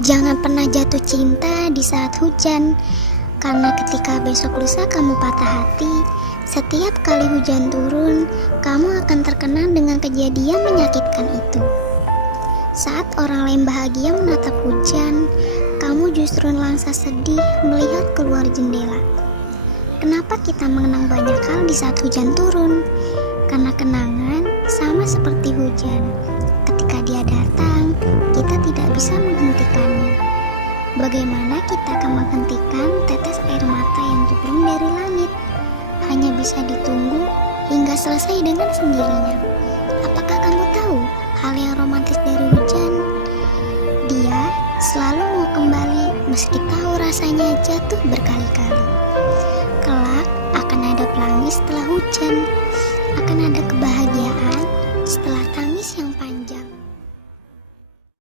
Jangan pernah jatuh cinta di saat hujan, karena ketika besok lusa kamu patah hati, setiap kali hujan turun, kamu akan terkenang dengan kejadian menyakitkan itu. Saat orang lain bahagia menatap hujan, kamu justru nelangsa sedih melihat keluar jendela. Kenapa kita mengenang banyak hal di saat hujan turun? Karena kenangan sama seperti hujan. Ketika dia datang, kita tidak bisa menghentikannya. Bagaimana kita akan menghentikan tetes air mata yang turun dari langit? Hanya bisa ditunggu hingga selesai dengan sendirinya. Apakah kamu tahu hal yang romantis dari hujan? Dia selalu mau kembali meski tahu rasanya jatuh berkali-kali. Kelak akan ada pelangi setelah hujan, akan ada kebahagiaan